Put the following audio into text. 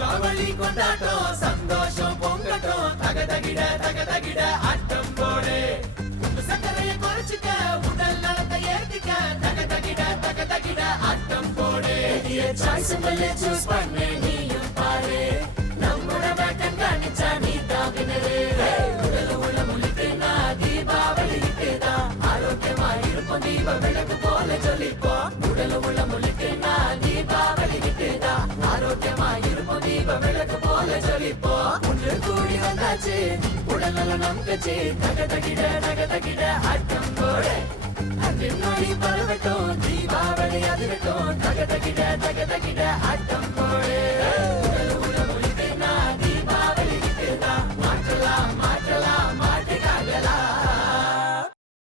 தீபாவளி கொண்டாட்டம் சந்தோஷம் பொங்கட்டும் தகதகிட ஆட்டம் போடு சக்கரையை குறைச்சுக்க உடல் நலத்தை ஏத்திக்க தகதகிட ஆட்டம் போடு சாய்ஸ் சூஸ் பண்ணு நீயும் பாரு நம்முடவ கண்காணிச்சா நீ தாவினரு உடல் உள்ள முழுக்குனா தீபாவளிக்குதான் ஆரோக்கியமா இருப்போம் தீப விளக்கு போல சொல்லிப்போம் உடல் உள்ள முழுக்குனா தீபாவளிக்குதான் ஆரோக்கியமா இருப்போம் தீப விளக்கு போல சொல்லிப்போம் ஒன்று கூடி வந்தாச்சு உடல் நல நம்பிச்சு தகதகிட ஆட்டம் போடு அன்பின் நொடி பரவட்டும் தீபாவளி அதிரட்டும் தகதகிட